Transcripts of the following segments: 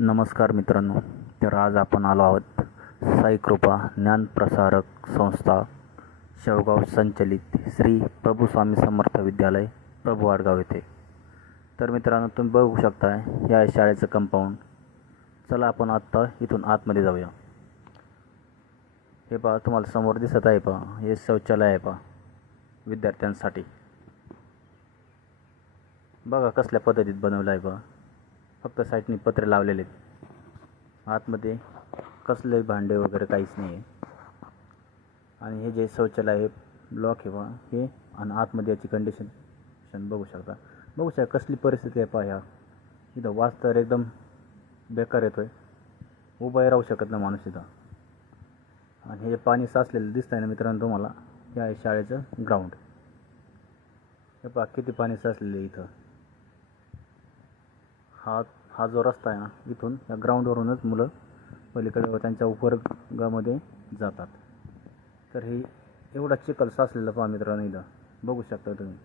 नमस्कार मित्रांनो. तर आज आपण आलो आहोत साई कृपा ज्ञानप्रसारक संस्था शेवगाव संचलित श्री प्रभू स्वामी समर्थ विद्यालय प्रभू वाडगाव येथे. तर मित्रांनो, तुम्ही बघू शकताय या शाळेचं कंपाऊंड. चला आपण आत्ता इथून आतमध्ये जाऊया. हे पहा, तुम्हाला समोर दिसत आहे पहा, हे शौचालय आहे पहा विद्यार्थ्यांसाठी. बघा कसल्या पद्धतीत बनवलं आहे पहा. फक्त साईडनी पत्रे लावलेले आहेत. आतमध्ये कसले भांडे वगैरे काहीच नाही आहे. आणि हे जे शौचालय आहे ब्लॉक आहे पहा हे, आणि आतमध्ये याची कंडिशन बघू शकता कसली परिस्थिती आहे पहा. ह्या इथं वास तर एकदम बेकार येतोय, उभा राहू शकत नाही माणूस इथं. आणि हे जे पाणी साचलेलं दिसत आहे ना मित्रांनो तुम्हाला, हे आहे शाळेचं ग्राउंड. हे पहा किती पाणी साचलेलं आहे इथं. हा जो रस्ता आहे ना, इथून या ग्राउंडवरूनच मुलं पलीकडे त्यांच्या उपवर्गामध्ये जातात. तर हे एवढा चिखल साचलेला पहा मित्रांनो इथं बघू शकता तुम्ही.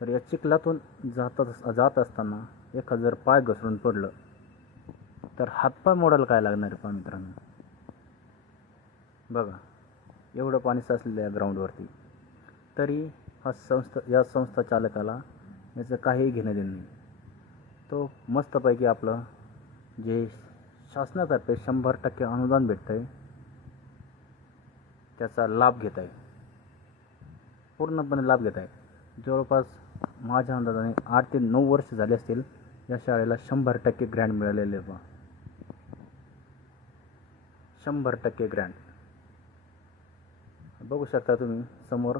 तर या चिखलातून जात असताना एखादं जर पाय घसरून पडलं तर हातपाय मोडायला काय लागणार आहे पहा मित्रांनो. बघा एवढं पाणी साचलेलं आहे या ग्राउंडवरती. तरी या संस्था चालकाला याचं काहीही घेणं देणं नाही. तो मस्तपैकी आपलं जे शासनातर्फे 100% अनुदान भेटतं आहे त्याचा लाभ घेत आहे, पूर्णपणे लाभ घेत आहे. जवळपास माझ्या अंदाजाने 8 ते 9 वर्ष झाले असतील या शाळेला 100% ग्रँट मिळालेले आहे. 100% ग्रँट बघू शकता तुम्ही. समोर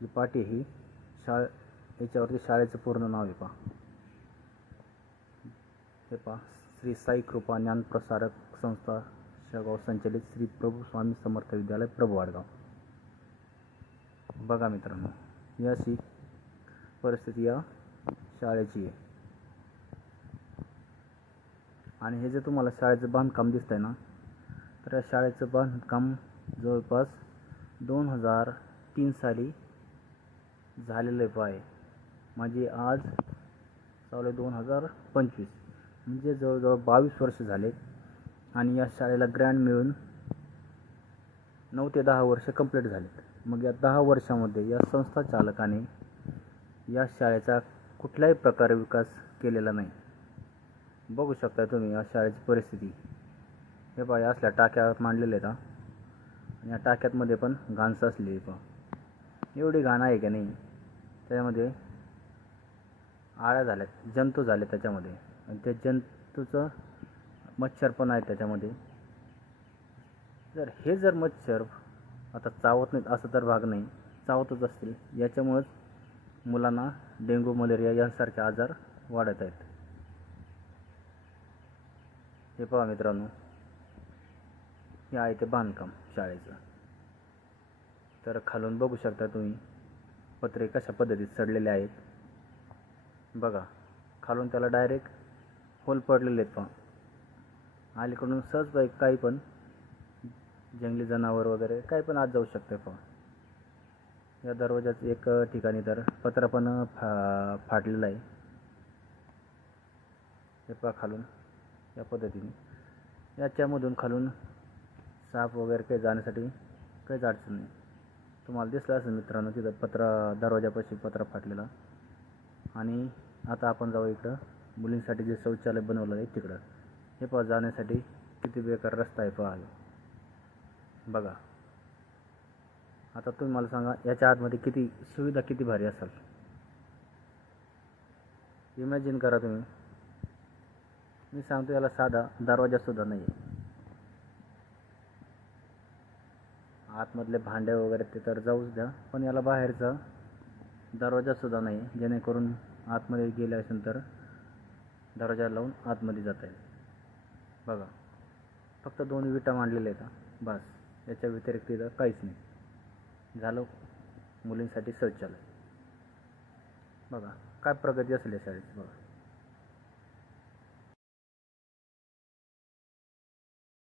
जी पाटी ही याच्यावरती शाळेचं पूर्ण नाव आहे पहा. हे पहा, श्री साई कृपा ज्ञानप्रसारक संस्था शेवगाव संचलित श्री प्रभू स्वामी समर्थ विद्यालय प्रभू वाडगाव. बघा मित्रांनो, ही अशी परिस्थिती या शाळेची आहे. आणि हे जे तुम्हाला शाळेचं बांधकाम दिसत आहे ना, तर या शाळेचं बांधकाम जवळपास 2003 साली झालेलं आहे. म्हणजे आज चालू 2025, म्हणजे जवळजवळ 22 वर्ष झाले. आणि या शाळेला ग्रँट मिळून 9 ते 10 वर्ष कंप्लीट झालेत. मग या 10 वर्षामध्ये या संस्था चालकाने या शाळेचा कुठल्याही प्रकारे विकास केलेला नाही. बघू शकता तुम्ही या शाळेची परिस्थिती. हे पहा, असल्या टाक्या मांडलेल्या आहेत. आणि या टाक्यामध्ये पण घाण साचली आहे पहा. एवढी घाण आहे की नाही, त्याच्यामध्ये आळ्या झाल्यात, जंतू झाले त्याच्यामध्ये. आणि त्या जंतूचं मच्छर पण आहे त्याच्यामध्ये. जर मच्छर आता चावत नाहीत असं तर भाग नाही, चावतच असतील. याच्यामुळेच मुलांना डेंग्यू मलेरिया यांसारखे आजार वाढत आहेत. हे पहा मित्रांनो, हे आहे ते बांधकाम शाळेचं. तर खालून बघू शकता तुम्ही पत्रे कशा पद्धतीत सडलेले आहेत. बघा खालून त्याला डायरेक्ट होल पडलेले आहेत पहा. अलीकडून सहज काही पण जंगली जनावर वगैरे काही पण आत जाऊ शकते पहा. या दरवाजाचं एक ठिकाणी तर पत्रा पण फाटलेला आहे. हे पहा खालून या पद्धतीने. याच्यामधून खालून साप वगैरे काही जाण्यासाठी काहीच अडचण नाही. तुम्हाला दिसलं असेल मित्रांनो तिथं दरवाजापाशी पत्रा फाटलेला. आणि आता आपण जाऊ इकडं मुलींसाठी जे शौचालय बनवलं आहे तिकडं. हे पहा, जाण्यासाठी किती बेकार रस्ता आहे पहा. बघा आता तुम्ही मला सांगा, याच्या आतमध्ये सुविधा किती भारी असेल. इमॅजिन करा तुम्ही. मी सांगतो, याला साधा दरवाजासुद्धा नाही आहे. आतमधले भांडे वगैरे ते तर जाऊच द्या, पण याला बाहेरचा दरवाजासुद्धा नाही, जेणेकरून आतमध्ये गेले असेल तर दरवाजा लावून आतमध्ये जाता येईल. बघा फक्त 2 विटा मांडलेल्या आहेत बस. याच्या व्यतिरिक्त इथं काहीच नाही. झालं मुलींसाठी शौचालय. बघा काय प्रगती असेल या शाळेची. बघा